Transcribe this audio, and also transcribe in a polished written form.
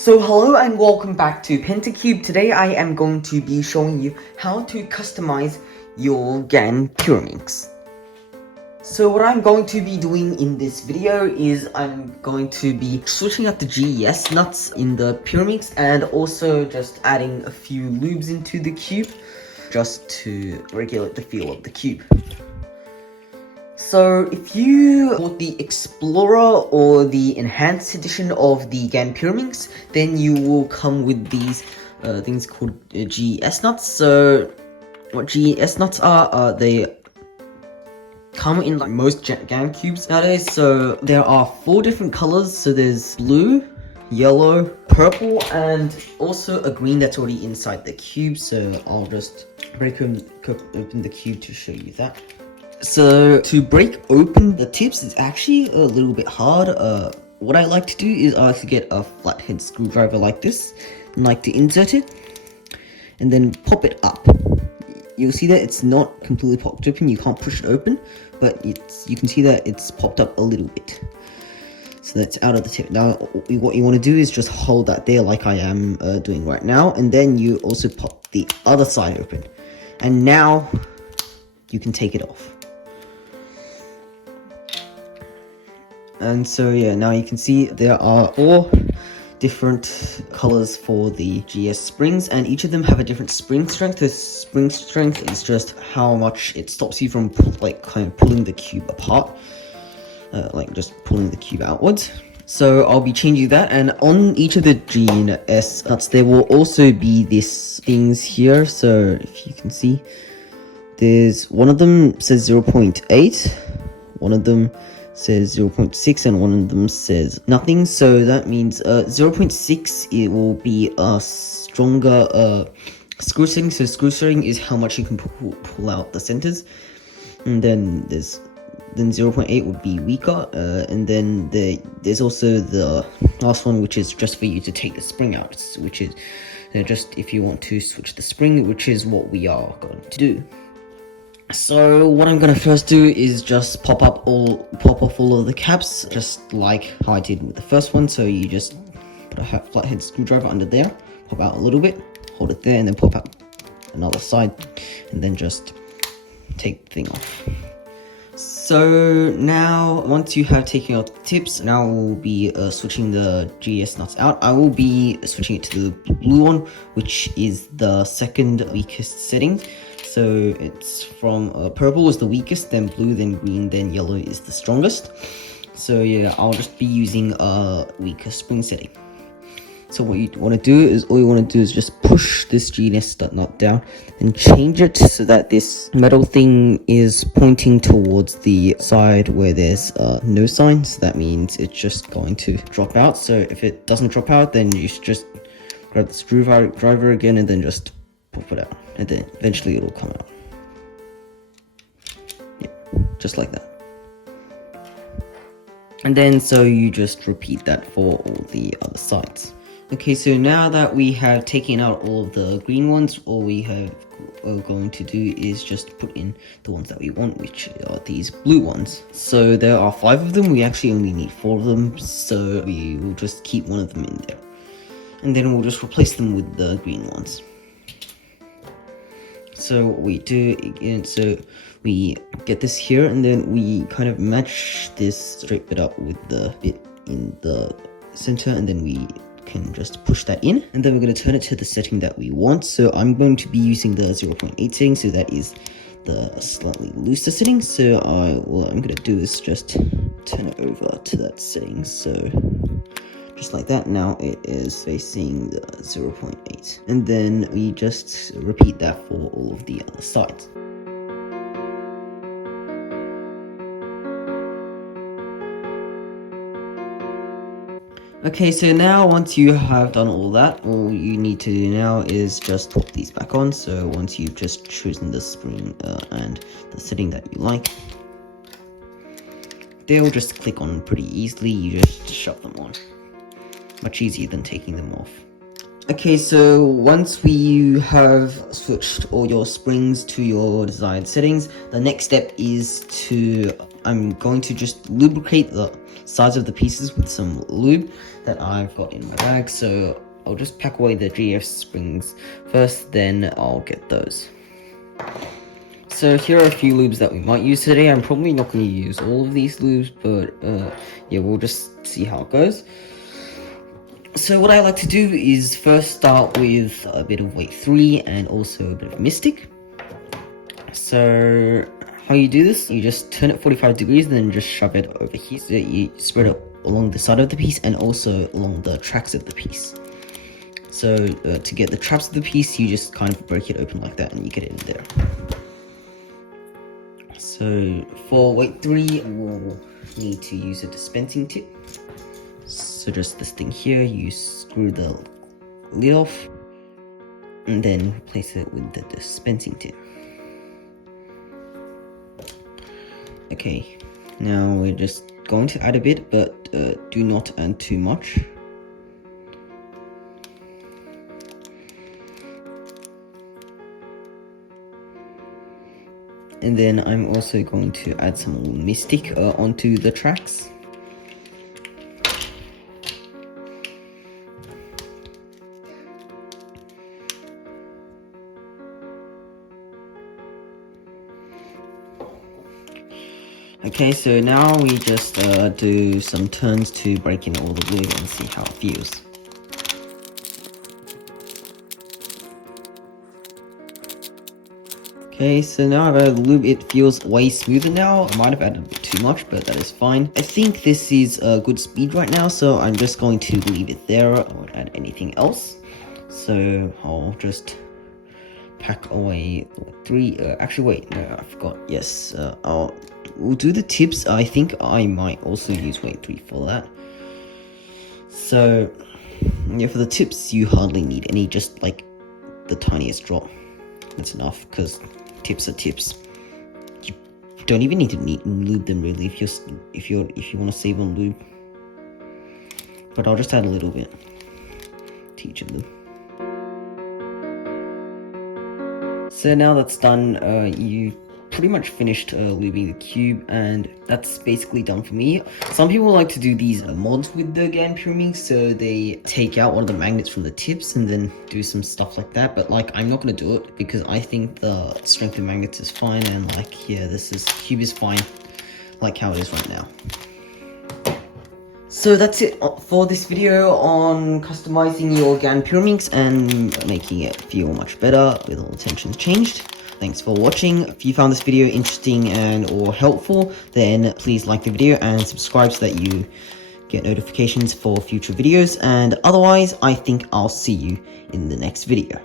So hello and welcome back to Pentacube. Today I am going to be showing you how to customize your Gan Pyraminx. So what I'm going to be doing in this video is I'm going to be switching up the GES nuts in the Pyraminx and also just adding a few lubes into the cube just to regulate the feel of the cube. So if you bought the Explorer or the Enhanced edition of the Gan Pyraminx, then you will come with these things called GES nuts. So what GES nuts are, they come in like most Gan cubes nowadays. So there are 4 different colors. So there's blue, yellow, purple, and also a green that's already inside the cube. So I'll just break open the cube to show you that. So to break open the tips is actually a little bit hard. What I like to do is I like to get a flathead screwdriver like this and like to insert it and then pop it up. You'll see that it's not completely popped open, you can't push it open, but you can see that it's popped up a little bit. So that's out of the tip. Now what you want to do is just hold that there like I am doing right now, and then you also pop the other side open. And now you can take it off. And so yeah, now you can see there are 4 different colors for the GS springs, and each of them have a different spring strength. The spring strength is just how much it stops you from kind of pulling the cube apart, like just pulling the cube outwards. So I'll be changing that, and on each of the GS nuts there will also be these things here. So if you can see, there's one of them says 0.8, one of them says 0.6, and one of them says nothing. So that means 0.6 it will be a stronger screw setting. So screw setting is how much you can pull out the centers, and then 0.8 would be weaker, and then there's also the last one, which is just for you to take the spring out, which is just if you want to switch the spring, which is what we are going to do. So what I'm gonna first do is just pop off all of the caps, just like how I did with the first one. So you just put a flathead screwdriver under there, pop out a little bit, hold it there, and then pop out another side, and then just take the thing off. So now, once you have taken out the tips, now we'll be switching the GS nuts out. I will be switching it to the blue one, which is the second weakest setting. So it's from purple is the weakest, then blue, then green, then yellow is the strongest. So yeah, I'll just be using a weaker spring setting. So what you want to do is just push this GS nut down and change it so that this metal thing is pointing towards the side where there's no sign. So that means it's just going to drop out. So if it doesn't drop out, then you should just grab the screwdriver again and then just pop it out, and then eventually it'll come out. Yeah, just like that. And then so you just repeat that for all the other sides. Okay, so now that we have taken out all of the green ones, all we are going to do is just put in the ones that we want, which are these blue ones. So there are 5 of them, we actually only need 4 of them, so we will just keep one of them in there. And then we'll just replace them with the green ones. So what we do again, so we get this here, and then we kind of match this straight bit up with the bit in the center, and then we can just push that in, and then we're going to turn it to the setting that we want. So I'm going to be using the 0.8 setting, so that is the slightly looser setting. So what I'm going to do is just turn it over to that setting. So just like that. Now it is facing the 0.8, and then we just repeat that for all of the other sides. Okay, so now once you have done all that, all you need to do now is just pop these back on. So once you've just chosen the spring and the setting that you like, they'll just click on pretty easily. You just shove them on. Much easier than taking them off. Okay, so once we have switched all your springs to your desired settings, the next step is I'm going to just lubricate sides of the pieces with some lube that I've got in my bag. So I'll just pack away the GF springs first, then I'll get those. So here are a few lubes that we might use today. I'm probably not going to use all of these lubes, but yeah, we'll just see how it goes. So what I like to do is first start with a bit of weight 3 and also a bit of Mystic. So how you do this, you just turn it 45 degrees and then just shove it over here. So you spread it along the side of the piece and also along the tracks of the piece. So to get the traps of the piece, you just kind of break it open like that and you get it in there. So for weight 3, we'll need to use a dispensing tip. So just this thing here, you screw the lid off and then replace it with the dispensing tip. Okay, now we're just going to add a bit, but do not add too much. And then I'm also going to add some Mystic onto the tracks. Okay, so now we just do some turns to break in all the lube and see how it feels. Okay, so now I've added the lube. It feels way smoother now. I might have added a bit too much, but that is fine. I think this is a good speed right now, so I'm just going to leave it there. I won't add anything else. So I'll just pack away 3. Actually, wait, no, I forgot. Yes, we'll do the tips. I think I might also use weight 3 for that. So yeah, for the tips, you hardly need any, just like the tiniest drop. That's enough, because tips are tips. You don't even need to lube them really if you want to save on lube. But I'll just add a little bit to each of them. So now that's done, you pretty much finished lubing the cube, and that's basically done for me. Some people like to do these mods with the Gan Pyraminx, so they take out one of the magnets from the tips and then do some stuff like that, but like I'm not going to do it because I think the strength of magnets is fine, and like yeah, cube is fine like how it is right now. So that's it for this video on customizing your Gan Pyraminx and making it feel much better with all the tensions changed. Thanks for watching. If you found this video interesting and or helpful, then please like the video and subscribe so that you get notifications for future videos. And otherwise, I think I'll see you in the next video.